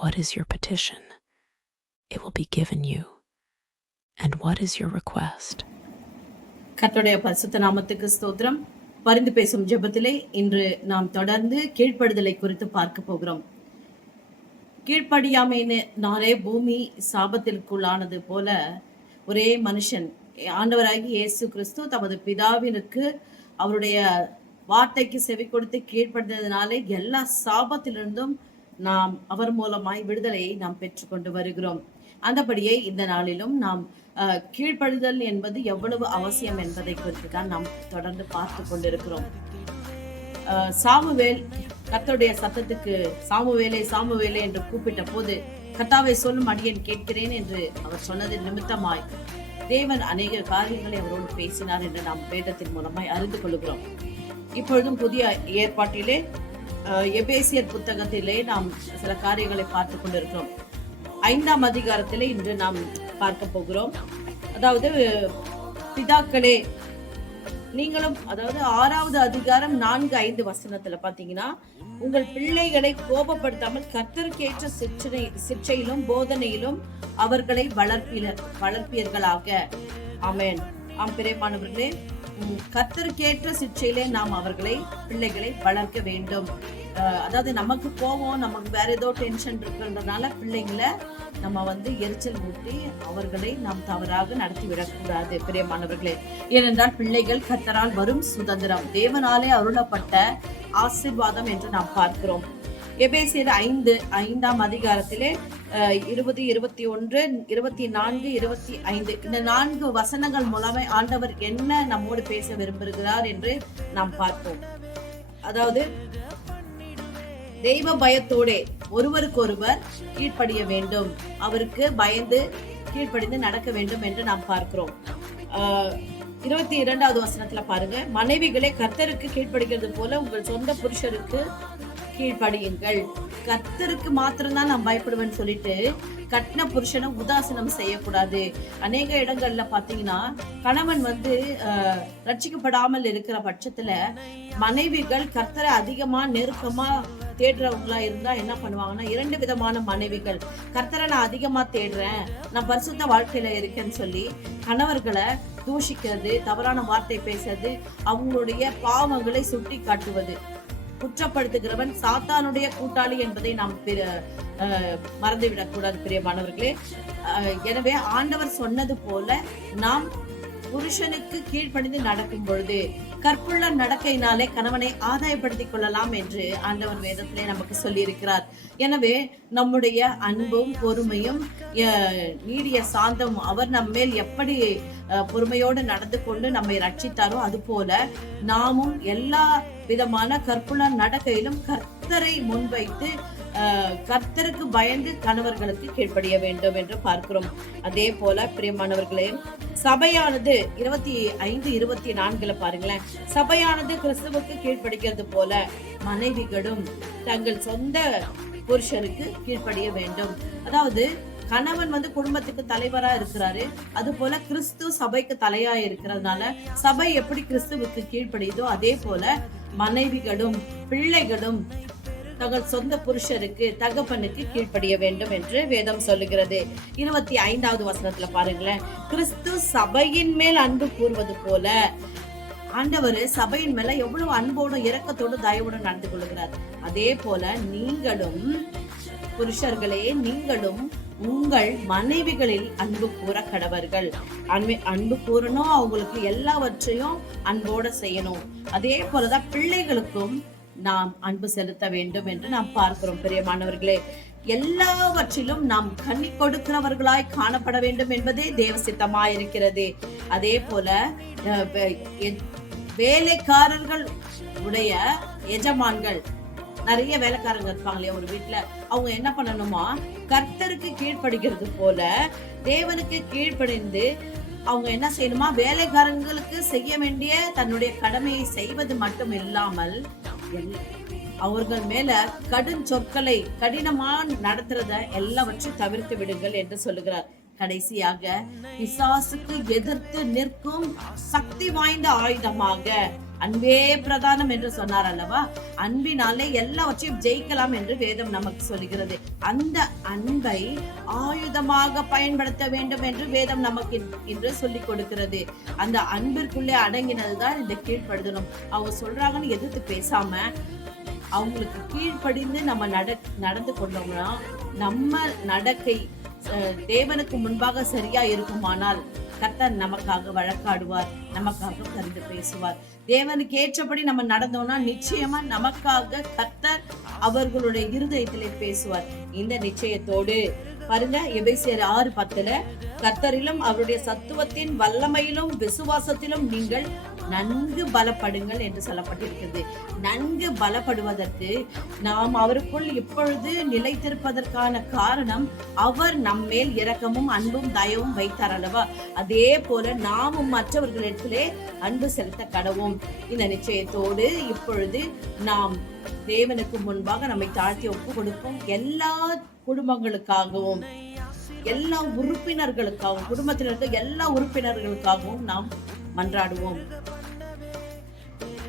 What is your petition? It will be given you. And what is your request? கர்த்தருடைய பரிசுத்த நாமத்துக்கு ஸ்தோத்திரம். பரிந்து பேசும் ஜெபத்திலே இன்று நாம் தொடர்ந்து கீழ்ப்படுதலை குறித்து பார்க்க போகிறோம். கீழ்ப்படியாமையினாலே பூமி சாபத்திற்குள்ளானது போல ஒரே மனுஷன் ஆண்டவராகி இயேசு கிறிஸ்து தமது பிதாவினுக்கு அவருடைய வார்த்தைக்கு செவி கொடுத்து கீழ்ப்படுத்ததினாலே எல்லா சாபத்திலிருந்தும் நாம் அவர் மூலமாய் விடுதலையை நாம் பெற்றுக்கொண்டு வருகிறோம். அந்தபடியே இந்த நாளிலும் நாம் கீழ்ப்படுதல் என்பது எவ்வளவு அவசியம் என்பதை குறித்து தான் நாம் தொடர்ந்து பார்த்து கொண்டிருக்கிறோம். சாமுவேல் கர்த்தருடைய சத்தத்துக்கு சாமுவேலே என்று கூப்பிட்ட போது கர்த்தாவை சொல்லும் அடியேன் கேட்கிறேன் என்று அவர் சொன்னது நிமித்தமாய் தேவன் அநேக காரியங்களை அவரோடு பேசினார் என்று நாம் வேதத்தின் மூலமாய் அறிந்து கொள்கிறோம். இப்பொழுதும் புதிய ஏற்பாட்டிலே எபேசியர் புத்தகத்திலே நாம் சில காரியங்களை பார்த்து கொண்டிருக்கிறோம். 5ஆம் அதிகாரத்திலே இன்று நாம் பார்க்க போகிறோம். அதாவது பிதாக்களே நீங்களும், அதாவது 6வது அதிகாரம் 4-5 வசனத்துல பாத்தீங்கன்னா, உங்கள் பிள்ளைகளை கோபப்படுத்தாமல் கர்த்தருக்கேற்ற சிற்சையிலும் போதனையிலும் அவர்களை வளர்ப்பீர்களாக. ஆமென். ஆம் பிரியமானவர்களே, கர்த்தருக்கேற்ற சிற்சையிலே நாம் பிள்ளைகளை வளர்க்க வேண்டும். அதாவது நமக்கு கோபம், நமக்கு வேற ஏதோ டென்ஷன் இருக்குன்றதுனால பிள்ளைங்களை நம்ம எரிச்சல் ஊட்டி அவர்களை நாம் தவறாக நடத்தி விடக்கூடாது பிரியமானவர்களே. ஏனென்றால் பிள்ளைகள் கர்த்தரால் வரும் சுதந்திரம், தேவனாலே அருளப்பட்ட ஆசீர்வாதம் என்று நாம் பார்க்கிறோம். எபேசியர் 5ஆம் அதிகாரத்திலே 20, 21, 24, 25 இந்த 4 வசனங்கள் மூலமே ஆண்டவர் என்ன நம்மோடு பேச விரும்புகிறார் என்று நாம் பார்ப்போம். அதாவது தெய்வ பயத்தோட ஒருவருக்கொருவர் கீழ்ப்படிய வேண்டும், அவருக்கு பயந்து கீழ்ப்படிந்து நடக்க வேண்டும் என்று நாம் பார்க்கிறோம். 22வது வசனத்துல பாருங்க, மனைவிகளே கர்த்தருக்கு கீழ்ப்படிக்கிறது போல உங்கள் சொந்த புருஷருக்கு கீழ்ப்படியுங்கள். கர்த்தருக்கு மாத்திரம்தான் நான் பயப்படுவேன்னு சொல்லிட்டு கட்டின புருஷனை உதாசனம் செய்யக்கூடாது. அநேக இடங்கள்ல பாத்தீங்கன்னா கணவன் ரட்சிக்கப்படாமல் இருக்கிற பட்சத்துல மனைவிகள் கர்த்தரை அதிகமா நெருக்கமா தேடுறவங்களா இருந்தா என்ன பண்ணுவாங்கன்னா, 2 விதமான மனைவிகள். கர்த்தரை நான் அதிகமா தேடுறேன், நான் பரிசுத்த வாழ்க்கையில இருக்கேன்னு சொல்லி கணவர்களை தூஷிக்கிறது, தவறான வார்த்தை பேசுறது, அவங்களுடைய பாவங்களை சுட்டி காட்டுவது. குற்றப்படுத்துகிறவன் சாத்தானுடைய கூட்டாளி என்பதை நாம் மறந்துவிடக் கூடாது பிரியமானவர்களே. எனவே ஆண்டவர் சொன்னது போல நாம் புருஷனுக்கு கீழ்ப்படிந்து நடக்கும் பொழுது கற்புள்ள நடக்கையினாலே கணவனை ஆதாயப்படுத்திக் கொள்ளலாம் என்று ஆண்டவர் வேதத்திலே நமக்கு சொல்லி இருக்கிறார். எனவே நம்முடைய அன்பும் பொறுமையும் நீடிய சாந்தம், அவர் நம்ம மேல் எப்படி பொறுமையோடு நடந்து கொண்டு நம்மை ரட்சித்தாரோ அது போல நாமும் எல்லா விதமான கற்புள்ள நடக்கையிலும் கர்த்தரை முன்வைத்து கர்த்தருக்கு பயந்து கணவர்களுக்கு கீழ்ப்படிய வேண்டும் என்று பார்க்கிறோம். அதே போல பிரியமானவர்களே, சபையானது 25, 24 பாருங்களேன், சபையானது கிறிஸ்துவுக்கு கீழ்ப்படிக்கிறது போல மனைவிகளும் தங்கள் சொந்த புருஷருக்கு கீழ்ப்படிய வேண்டும். அதாவது கணவன் குடும்பத்துக்கு தலைவரா இருக்கிறாரு, அது போல கிறிஸ்து சபைக்கு தலையா இருக்கிறதுனால சபை எப்படி கிறிஸ்துவுக்கு கீழ்ப்படியுதோ அதே போல மனைவிகளும் பிள்ளைகளும் தங்கள் சொந்த புருஷருக்கு தகப்பனுக்கு கீழ்ப்படிய வேண்டும் என்று வேதம் சொல்லுகிறது. 25வது வசனத்துல பாருங்களேன், கிறிஸ்து சபையின் மேல் அன்பு கூறுவது போல, ஆண்டவர் சபையின் மேல எவ்வளவு அன்போடும் இரக்கத்தோடும் தயவோடும் நடந்து கொள்கிறார். அதே போல நீங்களும் புருஷர்களே, நீங்களும் உங்கள் மனைவிகளில் அன்பு கூற கடவர்கள். அன்பு கூறணும், அவங்களுக்கு எல்லாவற்றையும் அன்போட செய்யணும். அதே போலதான் பிள்ளைகளுக்கும் நாம் அன்பு செலுத்த வேண்டும் என்று நாம் பார்க்கிறோம். பிரியமானவர்களே, எல்லாவற்றிலும் நாம் கண்ணி கொடுக்கிறவர்களாய் காணப்பட வேண்டும் என்பதே தேவ சித்தமாய் இருக்கிறது. அதே போல வேலைக்காரர்கள் உடைய எஜமான்கள், நிறைய வேலைக்காரங்க இருப்பாங்க இல்லையா ஒரு வீட்டுல, அவங்க என்ன பண்ணணுமா, கர்த்தருக்கு கீழ்ப்படுகிறது போல தேவனுக்கு கீழ்ப்படிந்து அவங்க என்ன செய்யணுமா, வேலைக்காரங்களுக்கு செய்ய வேண்டிய தன்னுடைய கடமையை செய்வது மட்டும் இல்லாமல் அவர்கள் மேல கடும் சொற்களை கடினமா நடத்துறத எல்லாவற்றையும் தவிர்த்து விடுங்கள் என்று சொல்லுகிறார். கடைசியாக பிசாசுக்கு எதிர்த்து நிற்கும் சக்தி வாய்ந்த ஆயுதமாக அன்பே பிரதானம் என்று சொன்னார் அல்லவா? அன்பினாலே எல்லாவற்றையும் ஜெயிக்கலாம் என்று வேதம் நமக்கு சொல்கிறது. அந்த அன்பை ஆயுதமாக பயன்படுத்த வேண்டும் என்று வேதம் நமக்கு இன்று சொல்லிக் கொடுக்கிறது. அந்த அன்பிற்குள்ளே அடங்கினதுதான் இந்த கீழ்ப்படுதணும். அவங்க சொல்றாங்கன்னு எதிர்த்து பேசாம அவங்களுக்கு கீழ்ப்படிந்து நம்ம நடந்து கொண்டோம்னா நம்ம நடக்கை தேவனுக்கு முன்பாக சரியா இருக்குமானால் கர்த்தர் நமக்காக வழக்காடுவார், நமக்காக பரிந்து பேசுவார். தேவனுக்கு ஏற்றபடி நம்ம நடந்தோம்னா நிச்சயமா நமக்காக கர்த்தர் அவர்களுடைய இருதயத்திலே பேசுவார். இந்த நிச்சயத்தோடு பாருங்க, எபேசியர் 6:10 கர்த்தரிலும் அவருடைய சத்துவத்தின் வல்லமையிலும் விசுவாசத்திலும் நீங்கள் நன்கு பலப்படுங்கள் என்று சொல்லப்பட்டிருக்கிறது. நன்கு பலப்படுவதற்கு நாம் அவருக்குள் இப்பொழுது நிலைத்திருப்பதற்கான காரணம் அவர் நம்மேல் இரக்கமும் அன்பும் தயவும் வைத்தார் அல்லவா? அதே போல நாமும் மற்றவர்களிடத்திலே அன்பு செலுத்த கடவும். இந்த நிச்சயத்தோடு இப்பொழுது நாம் தேவனுக்கு முன்பாக நம்மை தாழ்த்தி ஒப்பு கொடுப்போம். எல்லா குடும்பங்களுக்காகவும், எல்லா உறுப்பினர்களுக்காகவும், குடும்பத்தில் இருக்க எல்லா உறுப்பினர்களுக்காகவும் நாம் மன்றாடுவோம்.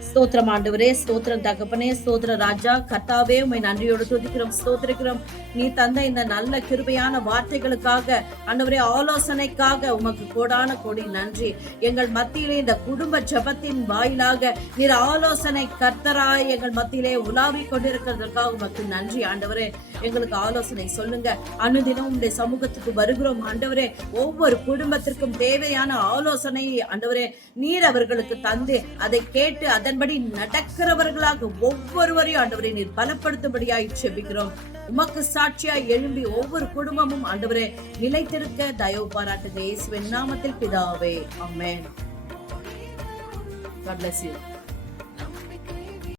ஸ்தோத்திரம் ஆண்டவரே, ஸ்தோத்திரம் தகப்பனே, ஸ்தோத்திர ராஜா, கர்த்தாவே உம்மை நன்றியோடு துதிக்கிறோம், ஸ்தோத்திரிக்கிறோம். நீ தந்த இந்த நல்ல கிருபையான வார்த்தைகளுக்காக, ஆண்டவரே ஆலோசனைக்காக உமக்கு கோடான கோடி நன்றி. எங்கள் மத்தியிலே இந்த குடும்ப ஜெபத்தின் வாயிலாக நீர் ஆலோசனை கர்த்தராய் எங்கள் மத்தியிலே உலாவிக் கொண்டிருக்கிறதற்காக உமக்கு நன்றி ஆண்டவரே. எங்களுக்கு ஆலோசனை சொல்லுங்க. அனுதினம் உங்களுடைய சமூகத்துக்கு வருகிறோம் ஆண்டவரே. ஒவ்வொரு குடும்பத்திற்கும் தேவையான ஆலோசனை ஆண்டவரே நீர் அவர்களுக்கு தந்து அதை கேட்டு அதன்படி நடக்கிறவர்களாக ஒவ்வொருவரையும் ஆண்டவரே நீர் பலப்படுத்தும்படியாய் ஜெபிக்கிறோம். உமக்கு சாட்சியாய் எழும்பி ஒவ்வொரு குடும்பமும் ஆண்டவரே நிலைத்திருக்க தயவு பாராட்டுங்க. இயேசுவின் நாமத்தில் பிதாவே, ஆமென். God bless you.